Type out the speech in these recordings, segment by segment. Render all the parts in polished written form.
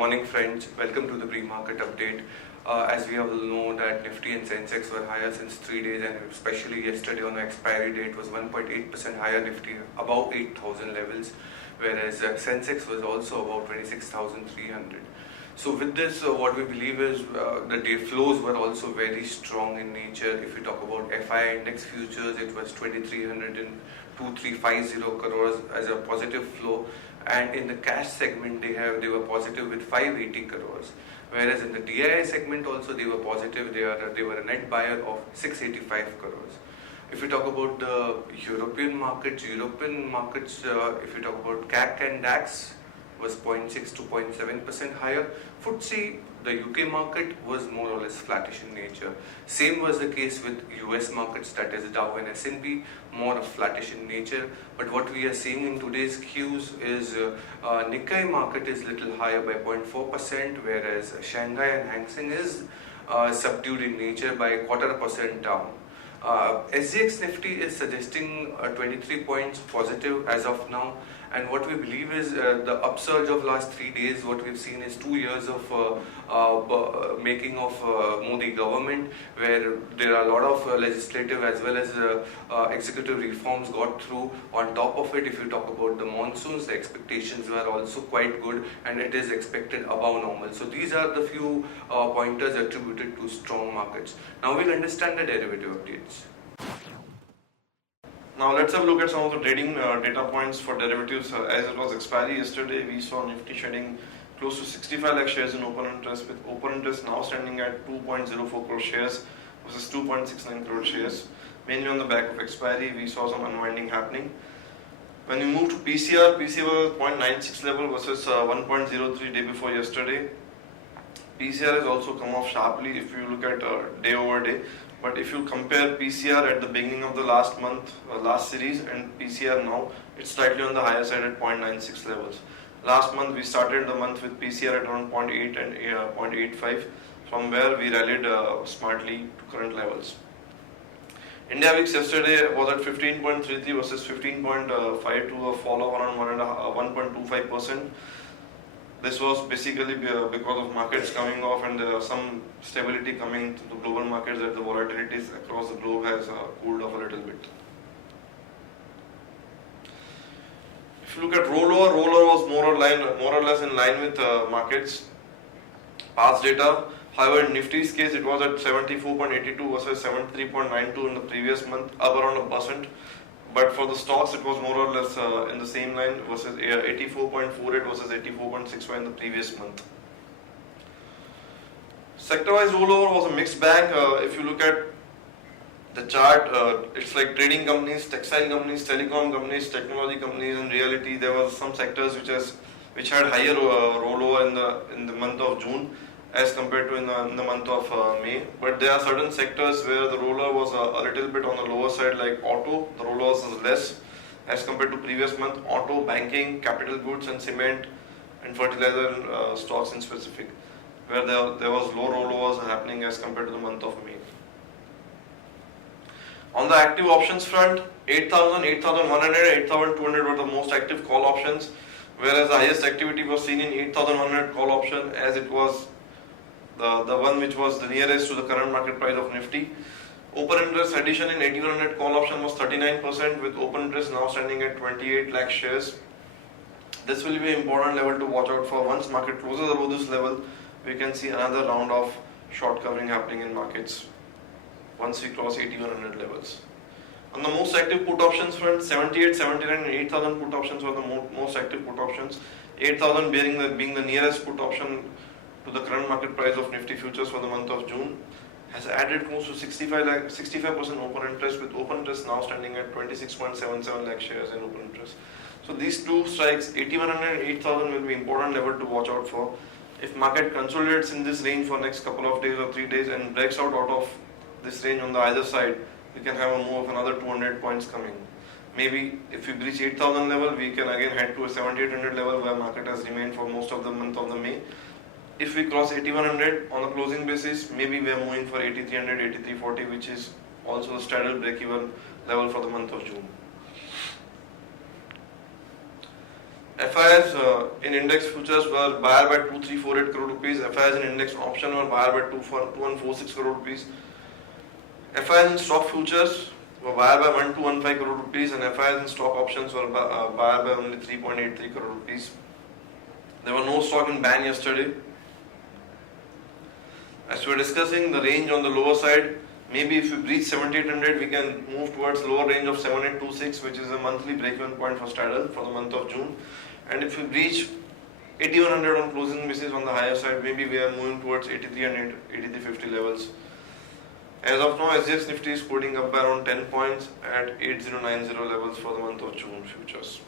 morning friends, welcome to the pre-market update. As we all know that Nifty and Sensex were higher since 3 days, and especially yesterday on the expiry date was 1.8% higher, Nifty above 8,000 levels, whereas Sensex was also about 26,300. So with this, what we believe is the day flows were also very strong in nature. If we talk about FI index futures, it was 2,350 crores as a positive flow, and in the cash segment they were positive with 580 crores. Whereas in the DII segment also they were positive. They were a net buyer of 685 crores. If we talk about the European markets, if we talk about CAC and DAX, was 0.6 to 0.7% higher. FTSE, the UK market, was more or less flattish in nature. Same was the case with US markets, that is Dow and S&P, more flattish in nature. But what we are seeing in today's cues is Nikkei market is little higher by 0.4%, whereas Shanghai and Hang Seng is subdued in nature by 0.25% down. SGX Nifty is suggesting 23 points positive as of now, and what we believe is the upsurge of last 3 days, what we've seen is 2 years of making of Modi government, where there are a lot of legislative as well as executive reforms got through. On top of it, if you talk about the monsoons, the expectations were also quite good, and it is expected above normal. So these are the few pointers attributed to strong markets. Now we'll understand the derivative updates. Now let's have a look at some of the trading data points for derivatives. As it was expiry yesterday, we saw Nifty shedding close to 65 lakh shares in open interest, with open interest now standing at 2.04 crore shares versus 2.69 crore shares. Mainly on the back of expiry, we saw some unwinding happening. When we move to PCR was 0.96 level versus 1.03 day before yesterday. PCR has also come off sharply if you look at day over day. But if you compare PCR at the beginning of the last month, last series, and PCR now, it's slightly on the higher side at 0.96 levels. Last month we started the month with PCR at around 0.8 and 0.85, from where we rallied smartly to current levels. India VIX yesterday was at 15.33 versus 15.52, a fall of around 1.25%. This was basically because of markets coming off and some stability coming to the global markets, that the volatilities across the globe has cooled off a little bit. If you look at rollover was more or less in line with markets past data. However, in Nifty's case, it was at 74.82 versus 73.92 in the previous month, up around 1%. But for the stocks, it was more or less in the same line versus 84.48 versus 84.65 in the previous month. Sector-wise rollover was a mixed bag. If you look at the chart, it's like trading companies, textile companies, telecom companies, technology companies. In reality, there were some sectors which had higher rollover in the month of June as compared to in the month of May. But there are certain sectors where the rollover was a little bit on the lower side, like auto. The rollover was less as compared to previous month. Auto, banking, capital goods and cement and fertilizer stocks in specific, where there was low rollovers happening as compared to the month of May. On the active options front, 8,000, 8,100, 8,200 were the most active call options, whereas the highest activity was seen in 8,100 call option, as it was the one which was the nearest to the current market price of Nifty. Open interest addition in 1,800 call option was 39%, with open interest now standing at 28 lakh shares. This will be an important level to watch out for. Once market closes above this level, we can see another round of short covering happening in markets once we cross 8,100 levels. On the most active put options front, 78, 79 and 8,000 put options were the most active put options. 8,000 being the nearest put option to the current market price of Nifty futures for the month of June, has added close to 65% open interest, with open interest now standing at 26.77 lakh shares in open interest. So these two strikes, 8,100 and 8,000, will be important level to watch out for. If market consolidates in this range for next couple of days or 3 days and breaks out of this range on the either side, we can have a move of another 200 points coming. Maybe if we breach 8,000 level, we can again head to a 7,800 level where market has remained for most of the month of the May. If we cross 8,100 on a closing basis, maybe we are moving for 8,300, 8,340, which is also the straddle break-even level for the month of June. FIs in index futures were buyer by 2348 crore rupees. FIs in index option were buyer by 2146 crore rupees. FIs in stock futures were buyer by 1215 crore rupees, and FIs in stock options were buyer by only 3.83 crore rupees. There were no stock in ban yesterday. As we were discussing, the range on the lower side, maybe if we breach 7800, we can move towards lower range of 7826, which is a monthly break-even point for Straddle for the month of June. And if we breach 8100 on closing basis on the higher side, maybe we are moving towards 83 and 8350 levels. As of now, SGX Nifty is holding up by around 10 points at 8090 levels for the month of June futures.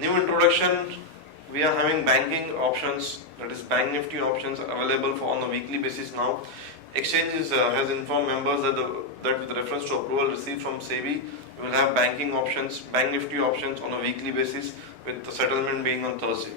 New introduction, we are having banking options, that is Bank Nifty options available for on a weekly basis now. Exchange has informed members that with reference to approval received from SEBI, we will have banking options, Bank Nifty options on a weekly basis, with the settlement being on Thursday.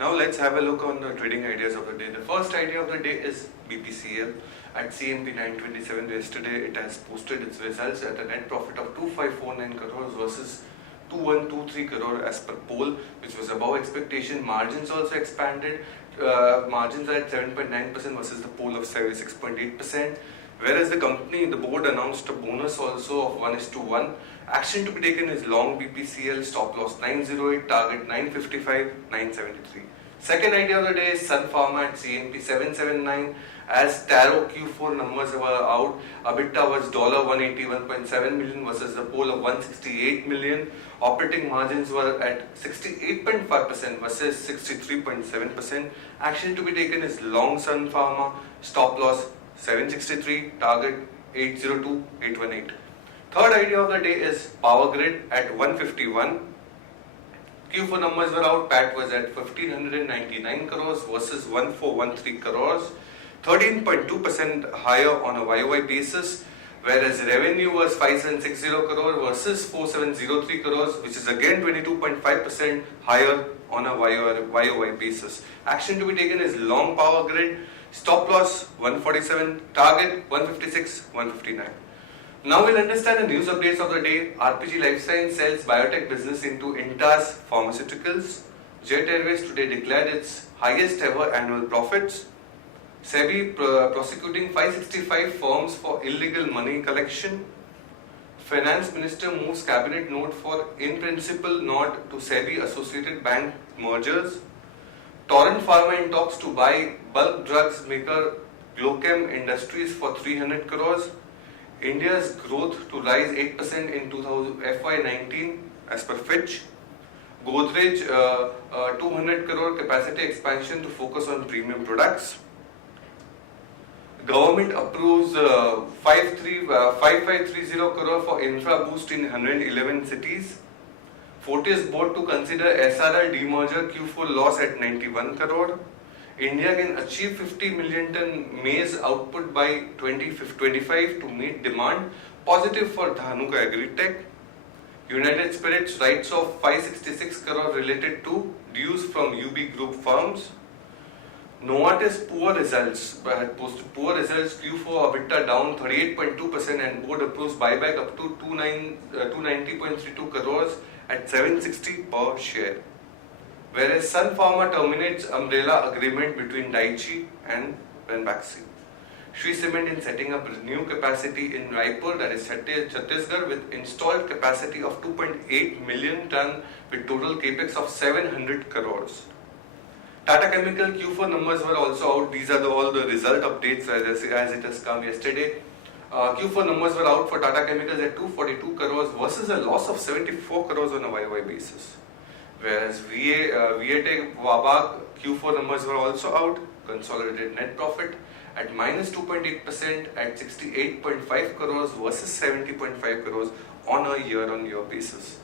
Now let's have a look on the trading ideas of the day. The first idea of the day is BPCL. At CNP 927 yesterday, it has posted its results at a net profit of 2549 crores versus 2123 crore as per poll, which was above expectation. Margins also expanded. Margins are at 7.9% versus the poll of 6.8%. Whereas the board announced a bonus also of 1:1. Action to be taken is long BPCL, stop loss 908, target 955, 973. Second idea of the day is Sun Pharma at CNP 779. As Taro Q4 numbers were out, EBITDA was $181.7 million versus the poll of $168 million. Operating margins were at 68.5% versus 63.7%. Action to be taken is long Sun Pharma, stop loss 763, target 802, 818. Third idea of the day is Power Grid at 151. Q4 numbers were out, PAT was at 1599 crores versus 1413 crores, 13.2% higher on a YOY basis, whereas revenue was 5760 crore versus 4703 crores, which is again 22.5% higher on a YOY basis. Action to be taken is long Power Grid, stop loss 147, target 156, 159. Now we'll understand the news updates of the day. RPG Life Science sells biotech business into Intas Pharmaceuticals. Jet Airways today declared its highest ever annual profits. SEBI prosecuting 565 firms for illegal money collection. Finance Minister moves cabinet note for in principle nod to SEBI associated bank mergers. Torrent Pharma in talks to buy bulk drugs maker Glochem Industries for 300 crores. India's growth to rise 8% in FY19 as per Fitch. Godrej 200 crore capacity expansion to focus on premium products. Government approves 5530 crore for infra boost in 111 cities. Fortis board to consider SRL demerger Q4 loss at 91 crore. India can achieve 50 million ton maize output by 2025 to meet demand. Positive for Dhanuka Agritech. United Spirits writes off 566 crore related to dues from UB Group firms. Novartis poor results, posted poor results. Q4 EBITDA down 38.2% and board approves buyback up to 290.32 crores at 760 per share. Whereas Sun Pharma terminates umbrella agreement between Daiichi and Ranbaxy. Shree Cement in setting up new capacity in Raipur, that is Chhattisgarh, with installed capacity of 2.8 million ton with total capex of 700 crores. Tata Chemical Q4 numbers were also out. These are all the result updates as it has come yesterday. Q4 numbers were out for Tata Chemicals at 242 crores versus a loss of 74 crores on a YY basis. Whereas VAT Wabag Q4 numbers were also out. Consolidated net profit at minus 2.8% at 68.5 crores versus 70.5 crores on a year-on-year basis.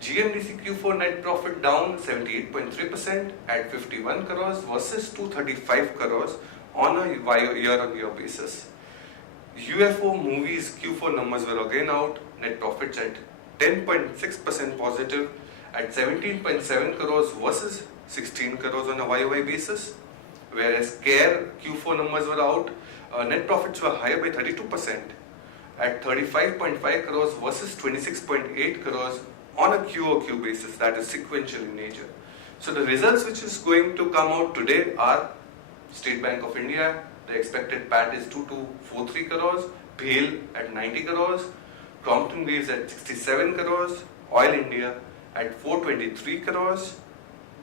GMDC Q4 net profit down 78.3% at 51 crores versus 235 crores on a year-on-year basis. UFO Movies Q4 numbers were again out. Net profits at 10.6% positive at 17.7 crores versus 16 crores on a YOY basis. Whereas CARE Q4 numbers were out, net profits were higher by 32% at 35.5 crores versus 26.8 crores on a QOQ basis, that is sequential in nature. So the results which is going to come out today are State Bank of India, the expected PAT is 2243 crores, BHEL at 90 crores, Crompton Greaves at 67 crores, Oil India at 423 crores,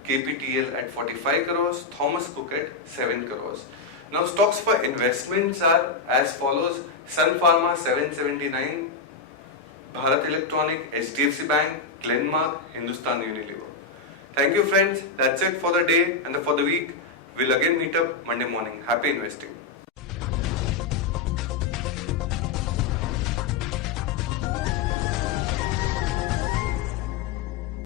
KPTL at 45 crores, Thomas Cook at 7 crores. Now stocks for investments are as follows: Sun Pharma 779, Bharat Electronic, HDFC Bank, Glenmark, Hindustan Unilever. Thank you friends, that's it for the day and for the week. We'll again meet up Monday morning. Happy investing.